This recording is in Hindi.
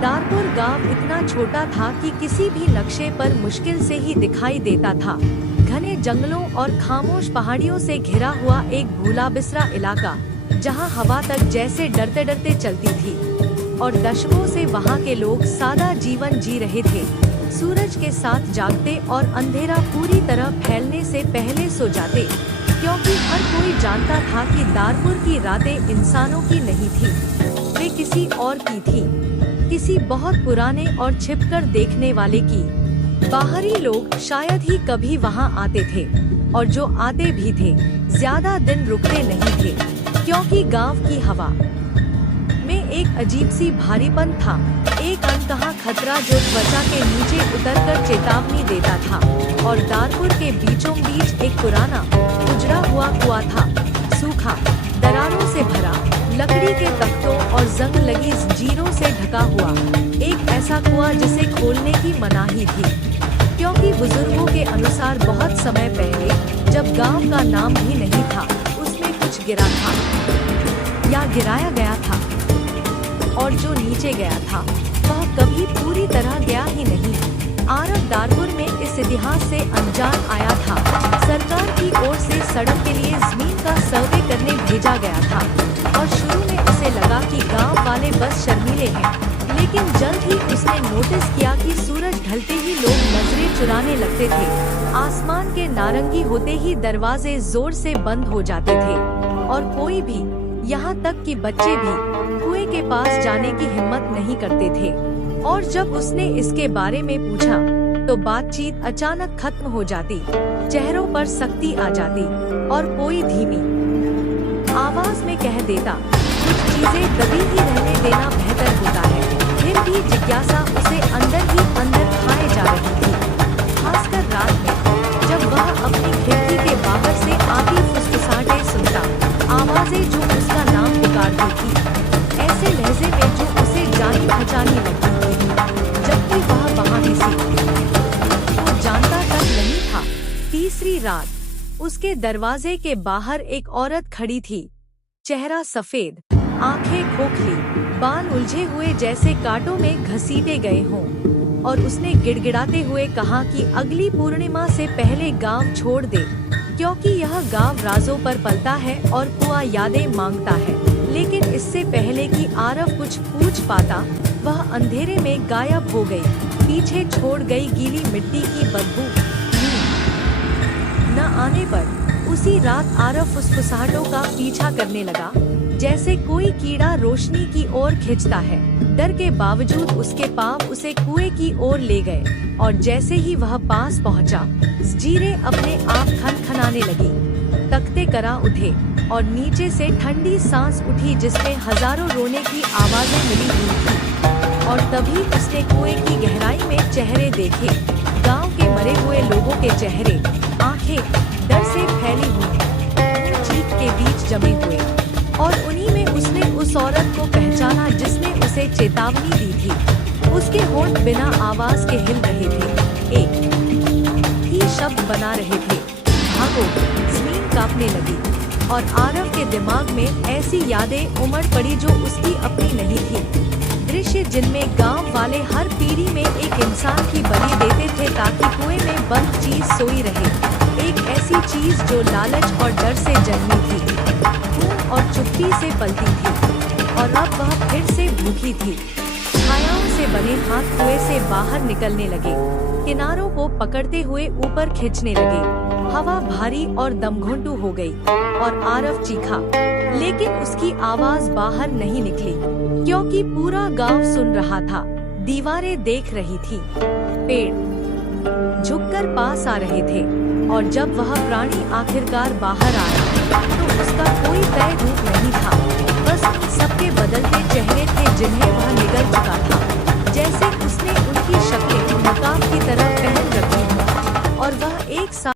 दारपुर गांव इतना छोटा था कि किसी भी नक्शे पर मुश्किल से ही दिखाई देता था। घने जंगलों और खामोश पहाड़ियों से घिरा हुआ एक भूला बिसरा इलाका, जहां हवा तक जैसे डरते डरते चलती थी। और दशकों से वहां के लोग सादा जीवन जी रहे थे, सूरज के साथ जागते और अंधेरा पूरी तरह फैलने से पहले सो जाते, क्योंकि हर कोई जानता था कि दारपुर की रातें इंसानों की नहीं थी, वे किसी और की थी, किसी बहुत पुराने और छिपकर देखने वाले की। बाहरी लोग शायद ही कभी वहां आते थे, और जो आते भी थे ज्यादा दिन रुकते नहीं थे, क्योंकि गांव की हवा में एक अजीब सी भारीपन था, एक अनकहा खतरा जो त्वचा के नीचे उतरकर चेतावनी देता था। और दारपुर के बीचों बीच एक पुराना उजड़ा हुआ कुआं था, सूखा, दरारों से भरा, लकड़ी के तख्तों और जंग लगी जंजीरों से ढका हुआ, एक ऐसा कुआं जिसे खोलने की मनाही थी, क्योंकि बुजुर्गों के अनुसार बहुत समय पहले, जब गांव का नाम भी नहीं था, उसमें कुछ गिरा था या गिराया गया था, और जो नीचे गया था वह कभी पूरी तरह गया ही नहीं। आरव दारपुर में इस इतिहास से अनजान आया था। सरकार की ओर से सड़क के लिए जमीन का सर्वे करने भेजा गया था, और शुरू में उसे लगा कि गांव वाले बस शर्मीले हैं, लेकिन जल्द ही उसने नोटिस किया कि सूरज ढलते ही लोग नजरें चुराने लगते थे, आसमान के नारंगी होते ही दरवाजे जोर से बंद हो जाते थे, और कोई भी, यहाँ तक कि बच्चे भी, कुएं के पास जाने की हिम्मत नहीं करते थे। और जब उसने इसके बारे में पूछा, तो बातचीत अचानक खत्म हो जाती, चेहरों पर सख्ती आ जाती, और कोई धीमी आवाज में कह देता, कुछ चीजें दबी ही रहने देना बेहतर होता है। फिर भी जिज्ञासा उसे अंदर ही अंदर खाए जा रही थी, खासकर रात में, जब वह अपनी खिड़की के बाहर से आती फुसफुसाहटें सुनता, आवाजें जो उसका नाम पुकारती थी, ऐसे लहजे में जो उसे जानी पहचानी लगती थी, जबकि वह वहाँ भी थी। वो जानता तक नहीं था। तीसरी रात, उसके दरवाजे के बाहर एक औरत खड़ी थी, चेहरा सफेद, आंखें खोखली, बाल उलझे हुए जैसे कांटों में घसीटे गए हों, और उसने गिड़गिड़ाते हुए कहा कि अगली पूर्णिमा से पहले गांव छोड़ दे, क्योंकि यह गांव राजों पर पलता है और कुआं यादें मांगता है। लेकिन इससे पहले कि आरव कुछ पूछ पाता, वह अंधेरे में गायब हो गई, पीछे छोड़ गई गीली मिट्टी की बदबू। न आने पर उसी रात आरव फुसफुसाहटों का पीछा करने लगा, जैसे कोई कीड़ा रोशनी की ओर खींचता है। डर के बावजूद उसके पांव उसे कुएं की ओर ले गए, और जैसे ही वह पास पहुंचा, जंजीरें अपने आप खनखनाने लगी, तख्ते करा उठे, और नीचे से ठंडी सांस उठी जिसमें हजारों रोने की आवाजें मिली हुई थी। और तभी उसने कुएं की गहराई में चेहरे देखे, गांव के मरे हुए लोगों के चेहरे, आंखें डर से फैली हुई, चीख के बीच जमे हुए, और उन्हीं में उसने उस औरत को पहचाना जिसने उसे चेतावनी दी थी। उसके होंठ बिना आवाज के हिल रहे थे, एक ही शब्द बना रहे थे, भागो। जमीन कांपने लगी, और आरव के दिमाग में ऐसी यादें उमड़ पड़ी जो उसकी अपनी नहीं थी, दृश्य जिनमें गांव वाले हर पीढ़ी में एक इंसान की बलि देते थे ताकि कुएं में बंद चीज सोई रहे, एक ऐसी चीज जो लालच और डर से जन्मी थी, खून और चुप्पी से पलती थी, और अब वह फिर से भूखी थी। छायाओं से बने हाथ कुएं से बाहर निकलने लगे, किनारों को पकड़ते हुए ऊपर खींचने लगे। हवा भारी और दमघुंटू हो गई, और आरव चीखा, लेकिन उसकी आवाज बाहर नहीं निकली, क्योंकि पूरा गांव सुन रहा था। दीवारें देख रही थी, पेड़ झुककर पास आ रहे थे, और जब वह प्राणी आखिरकार बाहर आया, तो उसका कोई तय रूप नहीं था, बस